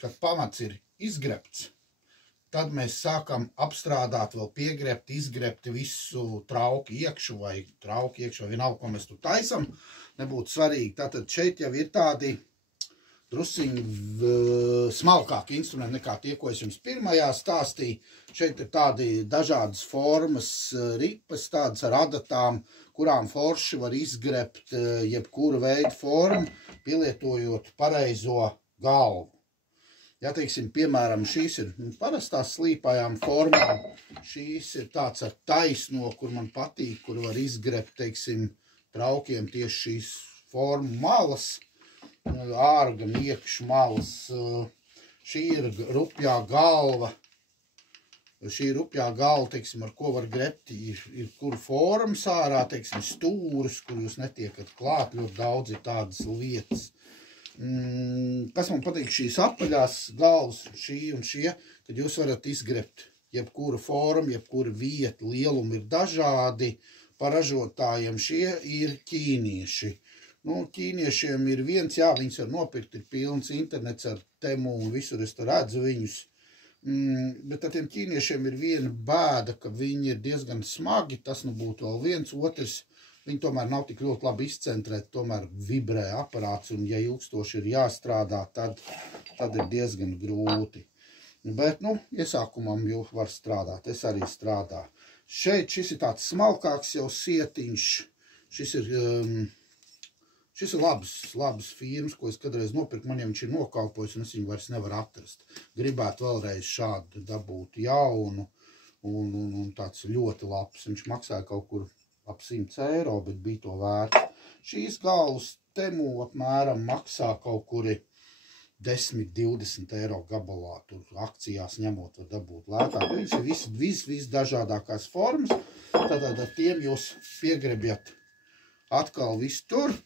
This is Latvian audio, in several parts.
kad pamats ir izgrebts, tad mēs sākam apstrādāt, vēl piegrebt, izgrebt visu trauku iekšu vai vienalga, ko mēs tur taisam, nebūtu svarīgi. Tātad šeit jau ir tādi drusciņi smalkāki instrumenti nekā tie, ko es jums pirmajā stāstīju. Šeit ir tādi dažādas formas ripas, tādas ar adatām, kurām forši var izgrebt jebkuru veidu formu, pielietojot pareizo galvu. Ja, teiksim, piemēram, šīs ir parastās slīpājām formām, šīs ir tāds ar taisno, kur man patīk, kur var izgrebt, teiksim, traukiem tieši šīs formu malas, āra gan iekšu malas. Šī ir rupjā galva. Šī rupjā galva, teiksim, ar ko var grebt, ir kur formas ārā, teiksim, stūrus, kur jūs netiekat klāt, ļoti daudz ir tādas lietas. Kas man patīk šīs apaļās galvas, šī un šie, kad jūs varat izgrebt jebkuru formu, jebkuru vietu, lielumi ir dažādi. Par ražotājiem šie ir ķīnieši. Ķīniešiem ir viens, jā, viņus var nopirkt, ir pilns internets ar Temu un visur es tur redzu viņus. Bet ar tiem ķīniešiem ir viena bēda, ka viņi ir diezgan smagi, tas būtu vēl viens, otrs. Viņi tomēr nav tik ļoti labi izcentrēti, tomēr vibrē aparāts, un ja ilgstoši ir jāstrādā, tad ir diezgan grūti. Bet, iesākumam jau var strādāt, es arī strādāju. Šeit šis ir tāds smalkāks jau sietiņš, šis ir labs firmas, ko es kādreiz nopirku, man jau viņš ir nokalpojis, un es viņu vairs nevaru atrast. Gribētu vēlreiz šādu dabūt jaunu, un tāds ļoti labs, viņš maksāja kaut kur ap 100 eiro, bet bija to vērts. Šīs galvas Temu apmēram maksā kaut kuri 10–20 eiro gabalā, tur akcijās ņemot var dabūt lētāk. Viņas ir viss dažādākās formas, tad ar tiem jūs piegrebjat atkal visu tur,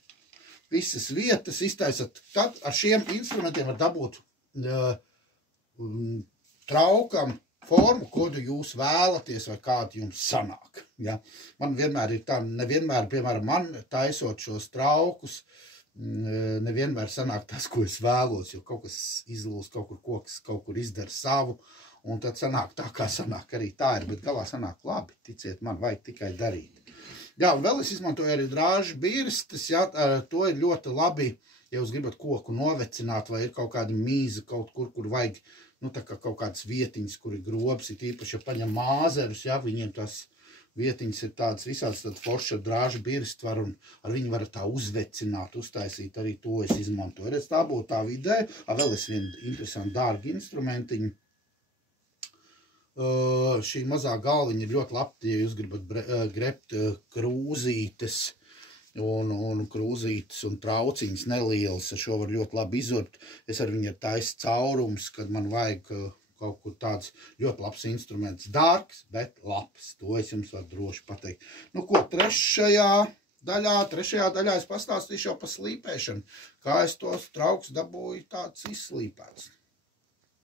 visas vietas iztaisat. Tad ar šiem instrumentiem var dabūt traukam formu, kodu jūs vēlaties vai kādu jums sanāk. Ja? Man vienmēr ir tā, nevienmēr, piemēram, man taisot šos traukus, nevienmēr sanāk tas, ko es vēlos, jo kaut kas izlūst, koks kaut kur izdara savu, un tad sanāk tā, kā sanāk arī tā ir, bet galā sanāk labi, ticiet man, vajag tikai darīt. Jā, un vēl es izmantoju arī drāžu birstes, ja, to ir ļoti labi, ja jūs gribat koku novecināt, vai ir kaut kāda mīza kaut kur, kur vajag, tā kā kaut kādas vietiņas, kur ir grobs, ir īpaši, ja paņem māzerus, ja, viņiem tās vietiņas ir tādas visādas, tad forši ar drāžu birstu var, un ar viņu var tā uzvecināt, uztaisīt, arī to es izmantoju. Redz, tā būtu tā vidē, vēl es vienu interesantu dārgu instrumentiņu. Šī mazā galviņa ir ļoti labta, ja jūs gribat grebt krūzītes, un krūzītes un trauciņas nelielas, ar šo var ļoti labi izurbt. Es ar viņu taisu caurums, kad man vajag kaut kur tāds ļoti labs instruments. Dārgs, bet labs. To es jums varu droši pateikt. Trešajā daļā es pastāstīšu jau par slīpēšanu. Kā es tos trauks dabūju tāds izslīpēts.